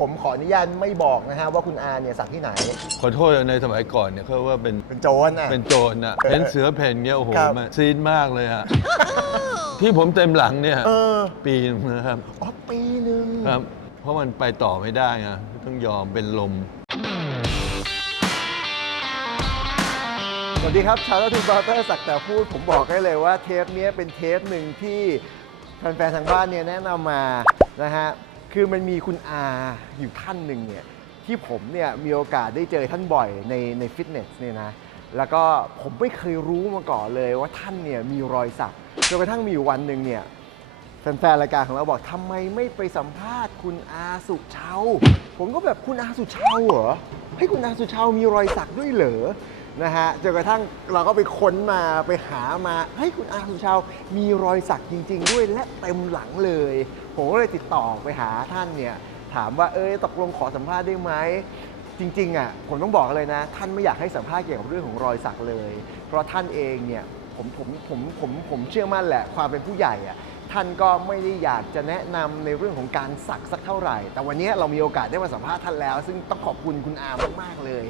ผมขออนุญาตไม่บอกนะฮะว่าคุณอาเนี่ยสักที่ไหนขอโทษในสมัยก่อนเนี่ยเขาว่าเป็นโจรอ่ะเป็นโจรอ่ะเห็นเสือเพ่นเงี้ยโอ้โหมันซีดมากเลยอ่ะ ที่ผมเต็มหลังเนี่ยปีนึงนะครับอ๋อปีนึงครับเพราะมันไปต่อไม่ได้ไงต้องยอมเป็นลมสวัสดีครับชาวทูบราเตอร์สักแต่พูดผมบอกได้เลยว่าเทปนี้เป็นเทปหนึ่งที่แฟนๆทางบ้านเนี่ยแนะนำมานะฮะคือมันมีคุณอาอยู่ท่านหนึ่งเนี่ยที่ผมเนี่ยมีโอกาสได้เจอท่านบ่อยในฟิตเนสเนี่ยนะแล้วก็ผมไม่เคยรู้มาก่อนเลยว่าท่านเนี่ยมีรอยสักจนกระทั่งมีอยู่วันหนึ่งเนี่ยแฟนๆรายการของเราบอกทำไมไม่ไปสัมภาษณ์คุณอาสุเชาผมก็แบบคุณอาสุเชาเหรอให้คุณอาสุเชามีรอยสักด้วยเหรอนะฮะจนกระทั่งเราก็ไปค้นมาไปหามาเฮ้ยคุณอาสุเชามีรอยสักจริงๆด้วยและเต็มหลังเลยผมก็เลยติดต่อไปหาท่านเนี่ยถามว่าตกลงขอสัมภาษณ์ได้ไหมจริงๆอ่ะผมต้องบอกเลยนะท่านไม่อยากให้สัมภาษณ์เกี่ยวกับเรื่องของรอยสักเลยเพราะท่านเองเนี่ยผมเชื่อมั่นแหละความเป็นผู้ใหญ่อ่ะท่านก็ไม่ได้อยากจะแนะนำในเรื่องของการสักสักเท่าไหร่แต่วันนี้เรามีโอกาสได้มาสัมภาษณ์ท่านแล้วซึ่งต้องขอบคุณคุณอามากๆเลย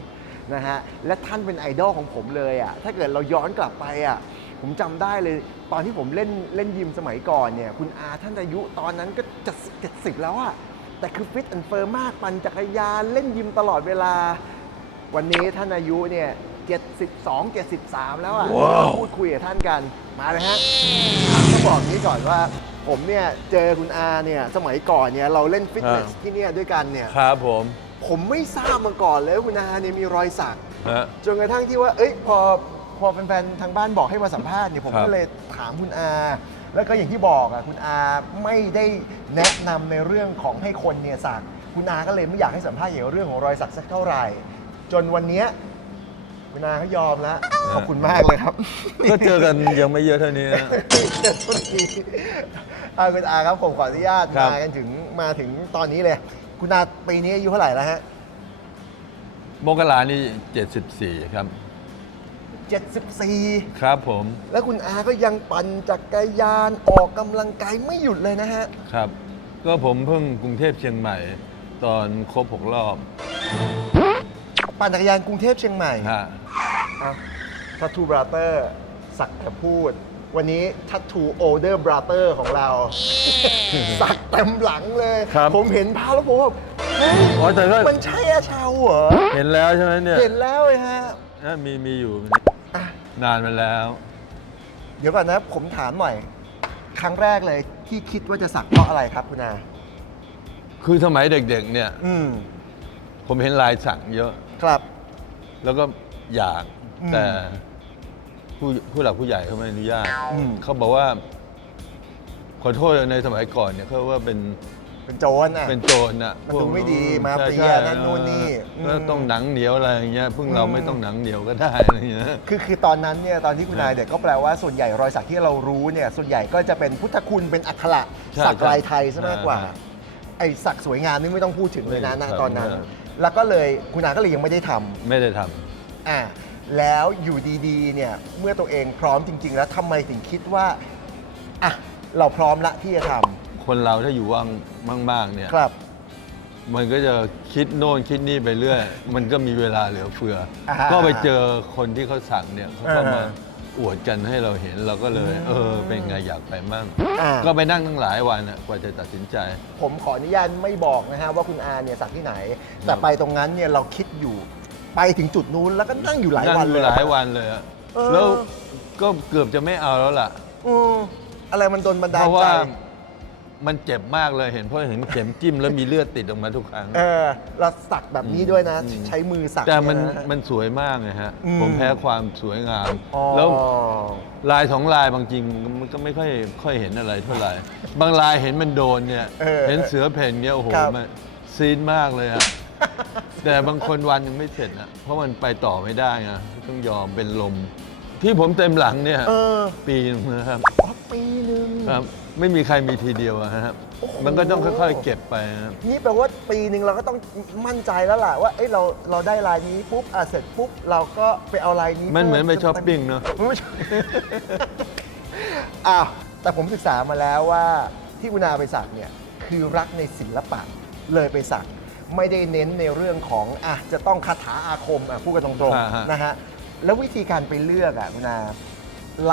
นะฮะและท่านเป็นไอดอลของผมเลยอ่ะถ้าเกิดเราย้อนกลับไปอ่ะผมจำได้เลยตอนที่ผมเล่นยิมสมัยก่อนเนี่ยคุณอาท่านอายุตอนนั้นก็จะ70แล้วอ่ะแต่คือฟิตแอนด์เฟิร์มมากปั่นจักรยานเล่นยิมตลอดเวลาวันนี้ท่านอายุเนี่ย72 73แล้วอ่ะ พูดคุยกับท่านกันมาเลยฮะต้องบอกนี้ก่อนว่าผมเนี่ยเจอคุณอาเนี่ยสมัยก่อนเนี่ยเราเล่นฟิตเนสที่เนี่ยด้วยกันเนี่ยครับผมไม่ทราบมาก่อนเลยว่าคุณอาเนี่ยมีรอยสักจนกระทั่งที่ว่าพอแฟนๆทางบ้านบอกให้มาสัมภาษณ์เนี่ยผมก็เลยถามคุณอาแล้วก็อย่างที่บอกอ่ะคุณอาไม่ได้แนะนำในเรื่องของให้คนเนี่ยสักคุณอาก็เลยไม่อยากให้สัมภาษณ์เกี่ยวกับเรื่องของรอยสักสักเท่าไหร่จนวันนี้คุณอาเขายอมแล้วขอบคุณมากเลยครับก็เจอกันยังไม่เยอะเท่านี้นะคุณอาครับผมขออนุญาตมาถึงตอนนี้เลยคุณอาปีนี้อายุเท่าไหร่แล้วฮะมกรานี่74ครับ74ครับผมแล้วคุณอาก็ยังปั่นจักรยานออกกำลังกายไม่หยุดเลยนะฮะครับก็ผมเพิ่งกรุงเทพเชียงใหม่ตอนครบ6 รอบปั่นจักรยานกรุงเทพเชียงใหม่ฮะทัตทูบราเตอร์สักแต่พูดวันนี้ทัตทูโอเดอร์บราเตอร์ของเราสักเต็มหลังเลยผมเห็นภาพแล้วผมว่าเฮ้ยมันใช่อาชาวเหรอเห็นแล้วใช่ไหมเนี่ยเห็นแล้วเลยฮะมีอยู่นานมาแล้วเดี๋ยวก่อนนะผมถามหน่อยครั้งแรกเลยที่คิดว่าจะสักเพราะอะไรครับคุณอาคือสมัยเด็กๆเนี่ยผมเห็นลายสักเยอะครับแล้วก็อยากแต่ผู้หลักผู้ใหญ่เขาไม่อนุญาตเขาบอกว่าขอโทษในสมัยก่อนเนี่ยเขาว่าเป็นโจรอ่ะเป็นโจรอ่ะมันดูไม่ดีมาเฟียนั่นนู่นนี่ก็ต้องหนังเหนียวอะไรอย่างเงี้ยพวกเราไม่ต้องหนังเหนียวก็ได้อะไรอย่างเงี้ยคือตอนนั้นเนี่ยตอนที่คุณนายเด็กก็แปลว่าส่วนใหญ่รอยสักที่เรารู้เนี่ยส่วนใหญ่ก็จะเป็นพุทธคุณเป็นอักขระสักลายไทยซะมากกว่าไอ้สักสวยงามนี่ไม่ต้องพูดถึงเลยนะตอนนั้นแล้วก็เลยคุณอาก็เลยยังไม่ได้ทำแล้วอยู่ดีๆเนี่ยเมื่อตัวเองพร้อมจริงๆแล้วทำไมถึงคิดว่าเราพร้อมละที่จะทำคนเราถ้าอยู่ว่างมากๆเนี่ยมันก็จะคิดโน่นคิดนี่ไปเรื่อยมันก็มีเวลาเหลือเฟือก็ไปเจอคนที่เขาสั่งเนี่ยเขาก็มาอวดกันให้เราเห็นเราก็เลยเป็นไงอยากไปมั่งก็ไปนั่งตั้งหลายวันกว่าจะตัดสินใจผมขออนุญาตไม่บอกนะฮะว่าคุณอาเนี่ยสักที่ไหนแต่ไปตรงนั้นเนี่ยเราคิดอยู่ไปถึงจุดนู้นแล้วก็นั่งอยู่หลายวันเลยแล้วก็เกือบจะไม่เอาแล้วล่ะอะไรมันโดนบันดาลใจเพราะว่ามันเจ็บมากเลยเพราะเห็นเข็มจิ้มแล้วมีเลือดติดออกมาทุกครั้งเราสักแบบนี้ด้วยนะใช้มือสักแต่มันสวยมากไงฮะผมแพ้ความสวยงามแล้วลาย2 ลายบางจริงมันก็ไม่ค่อยเห็นอะไรเท่าไหร่บางลายเห็นมันโดนเนี่ยเห็นเสือเพ่นเนี่ยโอ้โหมันซีดมากเลยอะแต่บางคนวันยังไม่เสร็จนะเพราะมันไปต่อไม่ได้ไงต้องยอมเป็นลมที่ผมเต็มหลังเนี่ยปีนึงนะครับปีนึงครับไม่มีใครมีทีเดียวครับมันก็ต้องค่อยๆเก็บไปครับนี่แปลว่าปีนึงเราก็ต้องมั่นใจแล้วล่ะว่าเราได้ลายนี้ปุ๊บเสร็จปุ๊บเราก็ไปเอาลายนี้มันเหมือนไปช้อปปิ้งเนาะแต่ผมศึกษามาแล้วว่าที่คุณอาไปสักเนี่ยคือรักในศิลปะเลยไปสัก ไม่ได้เน้นในเรื่องของจะต้องคาถาอาคมพูดกันตรงๆนะฮะแล้ววิธีการไปเลือกคุณอา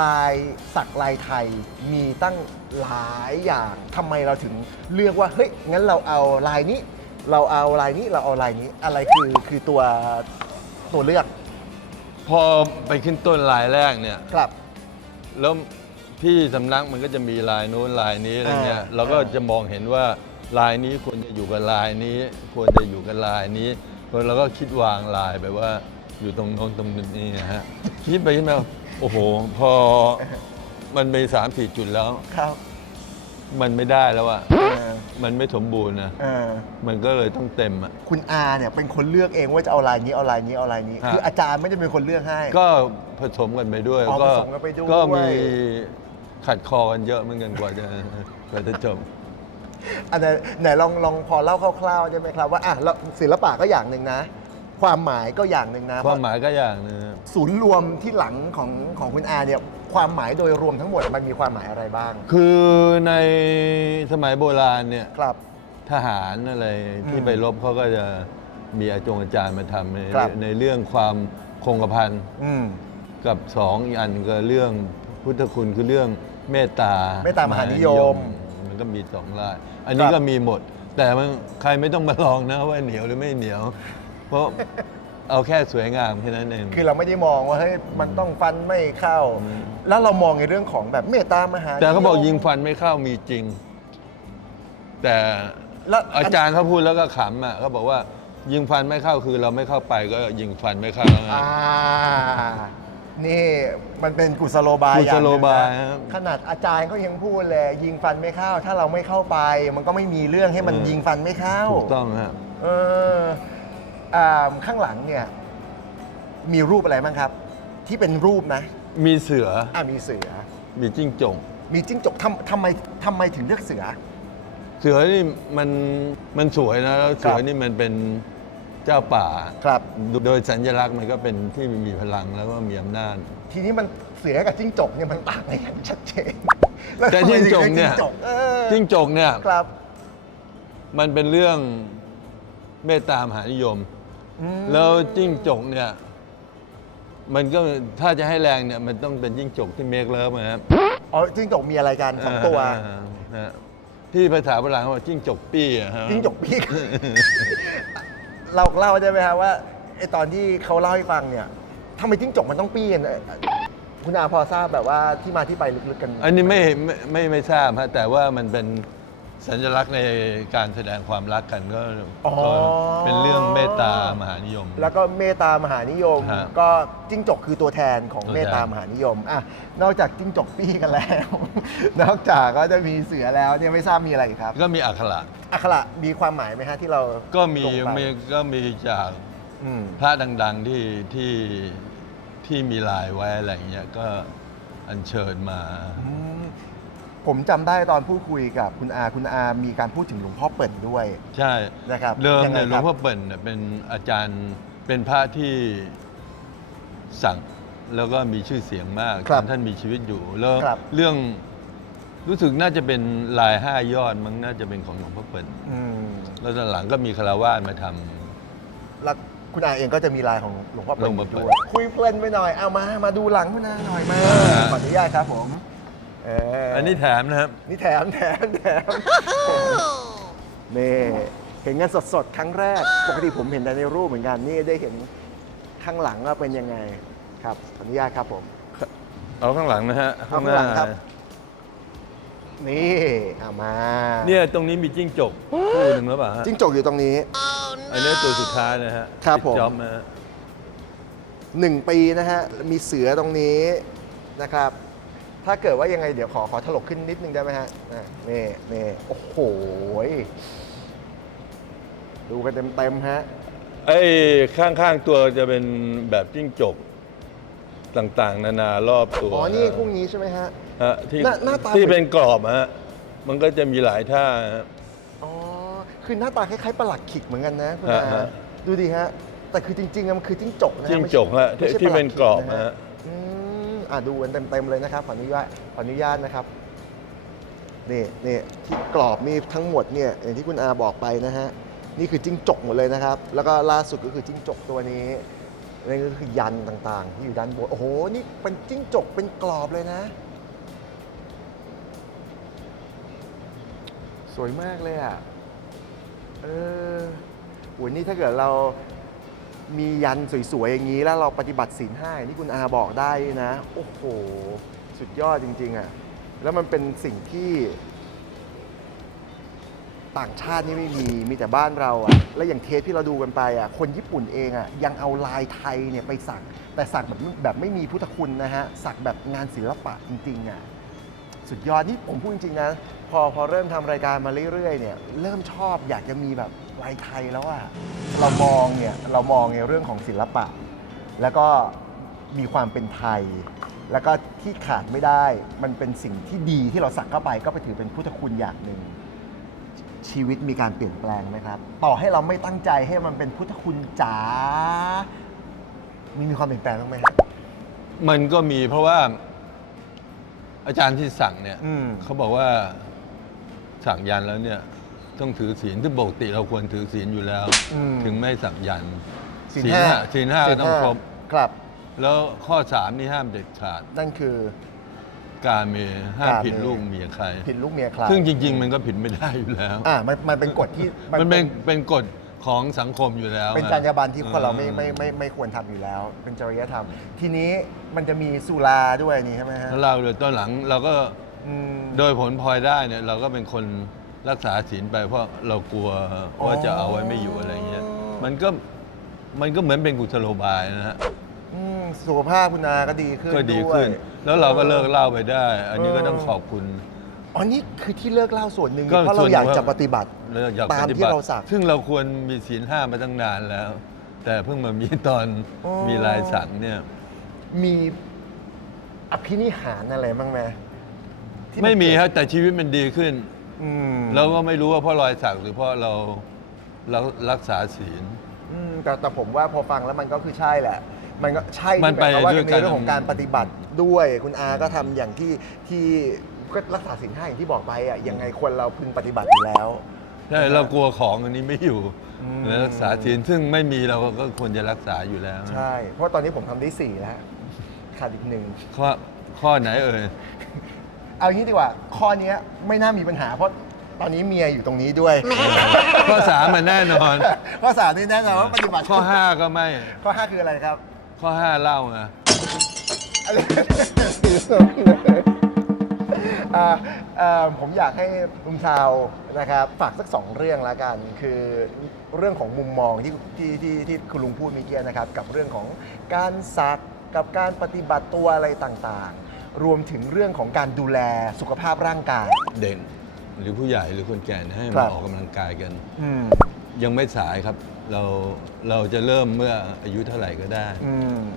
ลายสักลายไทยมีตั้งหลายอย่างทำไมเราถึงเลือกว่าเฮ้ยงั้นเราเอาลายนี้ เราเอาลายนี้เราเอาลายนี้อะไรคือตัวเลือก พอไปขึ้นต้นลายแรกเนี่ย ครับ แล้วที่สำนักมันก็จะมีลายโน้นลายนี้อะไรเงี้ยเราก็จะมองเห็นว่าลายนี้ควรจะอยู่กับลายนี้ ควรจะอยู่กับลายนี้เราก็คิดวางลายไปว่าอยู่ตรงโน้นตรงนี้นะฮะคิดไปคิดมาโอ้โห พอมันไป3-4 จุดแล้ว ครับ มันไม่ได้แล้วอะมันไม่สมบูรณ์นะมันก็เลยต้องเต็มอะ คุณอาเนี่ยเป็นคนเลือกเองว่าจะเอาลายนี้เอาลายนี้เอาลายนี้ คืออาจารย์ไม่ได้เป็นคนเลือกให้ก็ผสมกันไปด้วย ผสมกันไปด้วย ก็มีขัดคอกันเยอะเหมือนกันกว่าจะจบ อันไหนลองพอเล่าคร่าวๆได้ไหมครับว่าแล้วศิลปะก็อย่างหนึ่งนะ ความหมายก็อย่างหนึ่งนะ ความหมายก็อย่างหนึง ศูนย์รวมที่หลังของคุณอาเนี่ยความหมายโดยรวมทั้งหมดมันมีความหมายอะไรบ้าง คือในสมัยโบราณเนี่ย ครับ ทหารอะไรที่ไปรบเขาก็จะมีอาจารย์มาทำในเรื่องความคงกระพันกับอีกอันก็เรื่องพุทธคุณคือเรื่องเมตตามหานิยมมันก็มี2 ลายอันนี้ก็มีหมด แต่มันใครไม่ต้องมาลองนะว่าเหนียวหรือไม่เหนียว เพราะเอาแค่สวยงามแค่นั้นเองคือเราไม่ได้มองว่าเฮ้ยมันต้องฟันไม่เข้า แล้วเรามองในเรื่องของแบบเมตตามหานิยมแต่เขาบอกยิงฟันไม่เข้ามีจริง แต่อาจารย์เขาพูดแล้วก็ขำอ่ะเขาบอกว่ายิงฟันไม่เข้าคือเราไม่เข้าไปก็ยิงฟันไม่เข้านี่มันเป็นกุศโลบายอย่างนึงนะขนาดอาจารย์ก็ยังพูดเลยยิงฟันไม่เข้าถ้าเราไม่เข้าไป มันก็ไม่มีเรื่องให้มันยิงฟันไม่เข้าถูกต้องครับข้างหลังเนี่ยมีรูปอะไรบ้างครับ ที่เป็นรูปนะมีเสือมีเสือมีจิ้งจกทำไมถึงเลือกเสือนี่มันสวยนะแล้วเสือนี่มันเป็นเจ้าป่าครับโดยสัญลักษณ์มันก็เป็นที่มีพลังแล้วก็มีอำนาจทีนี้มันเสือกับจิ้งจกเนี่ยมันต่างกันอย่างชัดเจนแต่จิ้งจกเนี่ยครับมันเป็นเรื่องเมตตามหานิยมแล้วจิ้งจกเนี่ยมันก็ถ้าจะให้แรงเนี่ยมันต้องเป็นจิ้งจกที่เมคเลิฟนะครับจิ้งจกมีอะไรกัน2 ตัวที่ภาษาโบราณเขาบอกจิ้งจกปี้จิ้งจกปี้เราเล่าได้ไหมครับว่าไอตอนที่เขาเล่าให้ฟังเนี่ยทำไมจิ้งจกมันต้องปี้กันคุณอาพอทราบแบบว่าที่มาที่ไปลึกๆกันอันนี้ไม่ทราบฮะแต่ว่ามันเป็นสัญลักษณ์ในการแสดงความรักกันก็เป็นเรื่องเมตตามหานิยมแล้วก็เมตตามหานิยมก็จิ้งจกคือตัวแทนของเมตตามหานิยมนอกจากจิ้งจกปี้กันแล้ว นอกจากก็จะมีเสือแล้วเนี่ยไม่ทราบมีอะไรครับก็มีอักขระมีความหมายไหมฮะที่เราก็มีจากพระดังๆที่มีลายไว้อะไรอย่างเงี้ยก็อัญเชิญมาผมจำได้ตอนพูดคุยกับคุณอามีการพูดถึงหลวงพ่อเปิ่นด้วยใช่นะครับเดิมเนี่ยหลวงพ่อเปิ่นเป็นอาจารย์เป็นพระที่สั่งแล้วก็มีชื่อเสียงมากท่านมีชีวิตอยู่แล้วเรื่องรู้สึกน่าจะเป็นลาย5 ยอดมั้งน่าจะเป็นของหลวงพ่อเปิ่นแล้วตอนหลังก็มีคารวาสมาทำแล้วคุณอาเองก็จะมีลายของหลวงพ่อเปิ่นด้วยคุยเพลินไปหน่อยเอามาดูหลังคุณอาหน่อยมาขออนุญาตครับผมอันนี้แถมนะครับนี่แถมนี่เห็นกันสดๆครั้งแรกปกติผมเห็นแต่ในรูปเหมือนกันนี่ได้เห็นข้างหลังว่าเป็นยังไงครับขออนุญาตครับผมเอาข้างหลังนะฮะข้างหลังครับนี่มาเนี่ยตรงนี้มีจิ้งจกคู่หนึ่งหรือเปล่าฮะจิ้งจกอยู่ตรงนี้อันนี้ตัวสุดท้ายนะฮะครับผมจ็อบนะฮะ1 ปีนะฮะมีเสือตรงนี้นะครับถ้าเกิดว่ายังไงเดี๋ยวขอถลกขึ้นนิดนึงได้ไหมฮะนี่โอ้โหดูกันเต็มฮะไอ้ข้างๆตัวจะเป็นแบบจิ้งจกต่างๆนานารอบตัวนี่พวกนี้ใช่ไหมฮะที่เป็นกรอบฮะมันก็จะมีหลายท่าคือหน้าตาคล้ายๆปลัดขิกเหมือนกันนะคุณอาดูดิฮะแต่คือจริงๆมันคือจิ้งจกนะจิ้งจกฮะที่เป็นกรอบฮะดูกันเต็มเลยนะครับขออนุญาตนะครับนี่ที่กรอบนี่ทั้งหมดเนี่ยอย่างที่คุณอาบอกไปนะฮะ นี่คือจิ้งจกหมดเลยนะครับ แล้วก็ล่าสุดก็คือจิ้งจกตัวนี้นี่ก็คือยันต่างๆ ที่อยู่ด้านบนโอ้โหนี่เป็นจิ้งจกเป็นกรอบเลยนะ สวยมากเลยอ่ะโหนี่ถ้าเกิดเรามียันสวยๆอย่างนี้แล้วเราปฏิบัติศีลห้าอย่างที่คุณอาบอกได้นะโอ้โหสุดยอดจริงๆอ่ะแล้วมันเป็นสิ่งที่ต่างชาตินี่ไม่มีแต่บ้านเราอ่ะแล้วอย่างเทปที่เราดูกันไปอ่ะคนญี่ปุ่นเองอ่ะยังเอาลายไทยเนี่ยไปสักแต่สักแบบไม่มีพุทธคุณนะฮะสักแบบงานศิลปะจริงๆอ่ะสุดยอดนี่ผมพูดจริงๆนะพอเริ่มทำรายการมาเรื่อยๆเนี่ยเริ่มชอบอยากจะมีแบบลายไทยแล้วอ่ะเรามองในเรื่องของศิลปะแล้วก็มีความเป็นไทย แล้วก็ที่ขาดไม่ได้มันเป็นสิ่งที่ดีที่เราสักเข้าไปก็ไปถือเป็นพุทธคุณอย่างหนึ่งชีวิตมีการเปลี่ยนแปลงไหมครับต่อให้เราไม่ตั้งใจให้มันเป็นพุทธคุณจ๋ามีความเปลี่ยนแปลงบ้างไหมครับ มันก็มีเพราะว่าอาจารย์ที่สั่งเนี่ยเขาบอกว่าสั่งยันแล้วเนี่ยต้องถือศีลที่ปกติเราควรถือศีลอยู่แล้ว ถึงไม่สั่งยันศีลห้าก็ต้องครบครับ แล้วข้อ3นี่ห้ามเด็ดขาดนั่นคือการเมียห้ามผิดลูกเมียใครผิดลูกเมียใครซึ่งจริงๆมันก็ผิดไม่ได้อยู่แล้วมันเป็นกฎที่มันเป็นกฎของสังคมอยู่แล้วเป็นจรรยาบรรณที่คนเราไม่ควรทำอยู่แล้ว เป็นจริยธรรมทีนี้มันจะมีสุราด้วยนี่ใช่ไหมฮะเราเลยตอนหลังเราก็โดยผลพลอยได้เนี่ยเราก็เป็นคนรักษาศีลไปเพราะเรากลัวว่าจะเอาไว้ไม่อยู่อะไรเงี้ยมันก็เหมือนเป็นกุศโลบายนะฮะสุขภาพคุณอาก็ดีขึ้นแล้วเราก็เลิกเหล้าไปได้ อันนี้ก็ต้องขอบคุณอ๋อนี่คือที่เลิกเหล้าส่วนหนึ่งเพราะเราอยากจะปฏิบัติตามที่เราสักซึ่งเราควรมีศีล5มาตั้งนานแล้ว แต่เพิ่งมามีตอนมีลายสักเนี่ยมีอภินิหารอะไรบ้างไหมไม่มีครับแต่ชีวิตมันดีขึ้นเราก็ไม่รู้ว่าเพราะรอยสักหรือเพราะเรารักษาศีลแต่ผมว่าพอฟังแล้วมันก็คือใช่แหละมันก็ใช่ที่หมายความว่าในเรื่องของการปฏิบัติด้วยคุณอาก็ทำอย่างที่ก็รักษาศีล5อย่างที่บอกไปอ่ะยังไงคนเราพึงปฏิบัติอยู่แล้วใช่เรากลัวของอันนี้ไม่อยู่รักษาศีลซึ่งไม่มีเราก็ควรจะรักษาอยู่แล้วใช่เพราะตอนนี้ผมทำได้4แล้วขาดอีก1ข้อไหนเอ่ยเอางี้ดีกว่าข้อนี้ไม่น่ามีปัญหาเพราะตอนนี้เมียอยู่ตรงนี้ด้วยข้อ3มันแน่นอนข้อ3นี่แน่นอนว่าปฏิบัติข้อ5ก็ไม่ข้อ5คืออะไรครับข้อ5เล่าไงผมอยากให้ลุงชาวนะครับฝากสัก2เรื่องละกันคือเรื่องของมุมมองที่คุณลุงพูดเมื่อกี้นะครับกับเรื่องของการสักกับการปฏิบัติตัวอะไรต่างๆรวมถึงเรื่องของการดูแลสุขภาพร่างกายเด็กหรือผู้ใหญ่หรือคนแก่ให้มาออกกำลังกายกันยังไม่สายครับเราจะเริ่มเมื่ออายุเท่าไหร่ก็ได้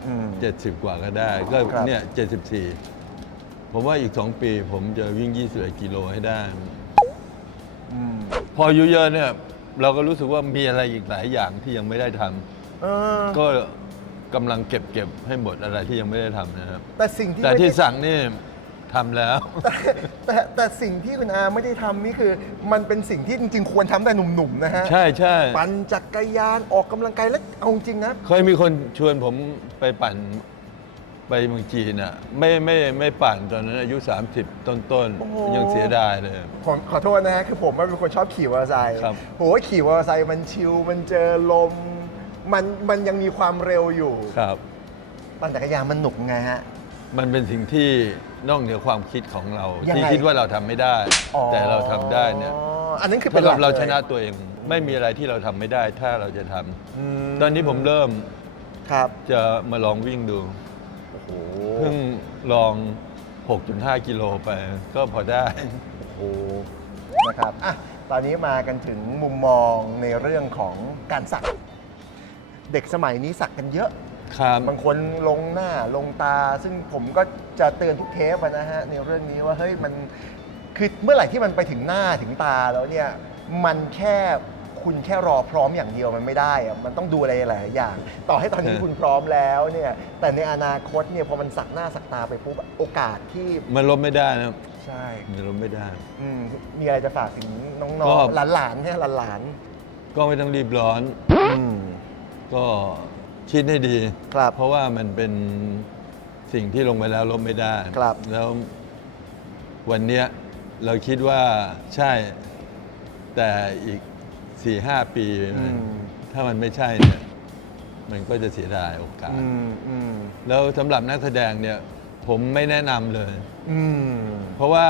70 กว่าก็ได้ก็เนี่ย74ผมว่าอีก2 ปีผมจะวิ่ง21 กิโลให้ได้พออายุเยอะเนี่ยเราก็รู้สึกว่ามีอะไรอีกหลายอย่างที่ยังไม่ได้ทำก็กำลังเก็บให้หมดอะไรที่ยังไม่ได้ทำนะครับแต่ที่สั่งนี่ทำแล้วแต่สิ่งที่คุณอาไม่ได้ทำนี่คือมันเป็นสิ่งที่จริงๆควรทำแต่หนุ่มๆนะฮะใช่ใช่ปั่นจักรยานออกกำลังกายแล้วเอาจริงนะเคยมีคนชวนผมไปปั่นไปเมืองจีนอ่ะไม่ปั่นตอนนั้นอายุ30ต้นยังเสียดายเลยขอโทษนะฮะคือผมเป็นคนชอบขี่มอเตอร์ไซค์โหขี่มอเตอร์ไซค์มันชิลมันเจอลมมันยังมีความเร็วอยู่ครับปั่นจักรยานมันหนุกไงฮะมันเป็นสิ่งที่นอกเหนือความคิดของเราที่คิดว่าเราทำไม่ได้แต่เราทำได้เนี่ยอันนั้นคือเป็นเราชนะตัวเองไม่มีอะไรที่เราทำไม่ได้ถ้าเราจะทำตอนนี้ผมเริ่มจะมาลองวิ่งดูเพิ่งลอง 6.5 กิโลไปก็พอได้นะครับตอนนี้มากันถึงมุมมองในเรื่องของการสักเด็กสมัยนี้สักกันเยอะบางคนลงหน้าลงตาซึ่งผมก็จะเตือนทุกเทปนะฮะในเรื่องนี้ว่าเฮ้ยมันคือเมื่อไหร่ที่มันไปถึงหน้าถึงตาแล้วเนี่ยมันคุณแค่รอพร้อมอย่างเดียวมันไม่ได้อะมันต้องดูอะไรหลายอย่างต่อให้ตอนนี้คุณพร้อมแล้วเนี่ยแต่ในอนาคตเนี่ยพอมันสักหน้าสักตาไปปุ๊บโอกาสที่มันลบไม่ได้นะใช่มันลบไม่ได้มีอะไรจะฝากถึงน้องๆหลานๆเนี่ยหลาน ก็ไม่ต้องรีบร้อน อืม ก็คิดให้ดี ครับ เพราะว่ามันเป็นสิ่งที่ลงไปแล้วลบไม่ได้ ครับ แล้ววันเนี้ยเราคิดว่าใช่แต่อีก 4-5 ปี ถ้ามันไม่ใช่เนี่ยมันก็จะเสียดายโอกาส แล้วสำหรับนักแสดงเนี่ยผมไม่แนะนำเลย เพราะว่า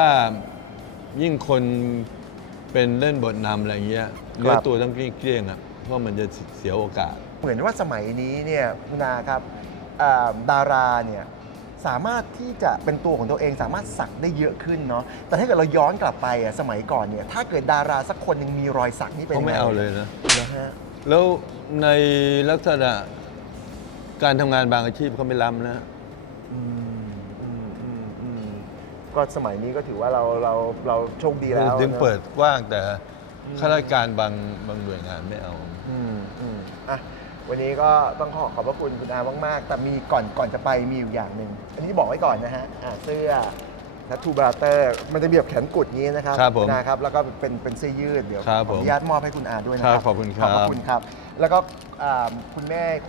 ยิ่งคนเป็นเล่นบทนำอะไรเงี้ยเนื้อตัวต้องเกลี้ยงๆอ่ะเพราะมันจะเสียโอกาส เหมือนว่าสมัยนี้เนี่ยคุณอาครับดาราเนี่ยสามารถที่จะเป็นตัวของตัวเองสามารถสักได้เยอะขึ้นเนาะแต่ถ้าเกิดเราย้อนกลับไปสมัยก่อนเนี่ยถ้าเกิดดาราสักคนหนึ่งมีรอยสักนี่เป็น เขาไม่เอาเลยนะ นะฮะ แล้วในลักษณะการทำงานบางอาชีพเขาไม่ล้ำนะ ก็สมัยนี้ก็ถือว่าเราโชคดีแล้ว ถึง นะ เปิดกว้างแต่ข้าราชการบางหน่วยงานไม่เอา อ่ะวันนี้ก็ต้องขอบพระคุณคุณอามากๆแต่มีก่อนจะไปมีอยู่อย่างหนึ่งอันนี้บอกไว้ก่อนนะฮะเสื้อและทูบราเตอร์มันจะมีแบบแขนกุดนี้นะครับ ครับผม ณอาครับแล้วก็เป็นเสื้อยืดเดี๋ยว ครับ ขออนุญาตมอบให้คุณอาด้วยนะค ครั รั บบ ขอบคุณครับ ขอบคุณครับ แล้วก็คุณ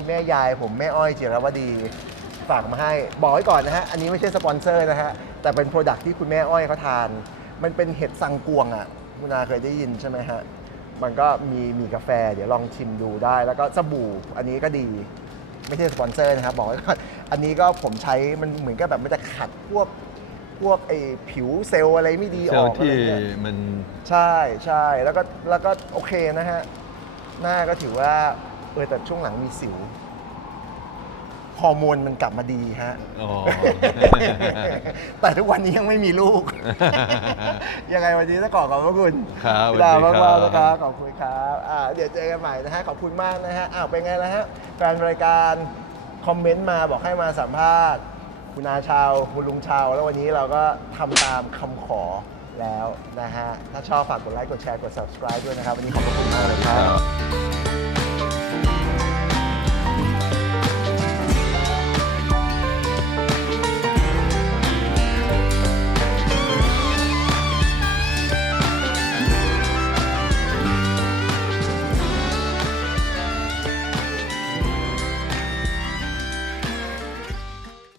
แม่ยายผมแม่อ้อยจิรวดีฝากมาให้บอกไว้ก่อนนะฮะอันนี้ไม่ใช่สปอนเซอร์นะฮะแต่เป็นโปรดักที่คุณแม่อ้อยเขาทาน มันเป็นเห็ดซังกวงอ่ะคุณอาเคยได้ยินใช่ไหมฮะมันก็มีกาแฟเดี๋ยวลองชิมดูได้ แล้วก็สบู่อันนี้ก็ดีไม่ใช่สปอนเซอร์นะครับบอกไว้ก่อนอันนี้ก็ผมใช้มันเหมือนกับแบบมันจะขัดพวกไอ้ผิวเซลล์อะไรไม่ดีอ เซล อก ล์ อะไร ที่ เงี้ย มัน ใช่แล้วก็โอเคนะฮะ หน้าก็ถือว่าแต่ช่วงหลังมีสิว ฮอร์โมนมันกลับมาดีฮะ อ๋อ แต่ทุกวันนี้ยังไม่มีลูก ยังไงวันนี้ต้องขอบพระคุณ ครับ พี่ดาว สวัสดี มาก ครับ ๆนะครับขอบคุณครับเดี๋ยวเจอกันใหม่นะฮะขอบคุณมากนะฮะเป็นไงนะฮะแฟนรายการคอมเมนต์มาบอกให้มาสัมภาษณ์คุณอาชาวคุณลุงชาวแล้ววันนี้เราก็ทำตามคำขอแล้วนะฮะถ้าชอบฝากกดไลค์กดแชร์กด subscribe ด้วยนะครับวันนี้ขอบพระคุณมากเลยครับ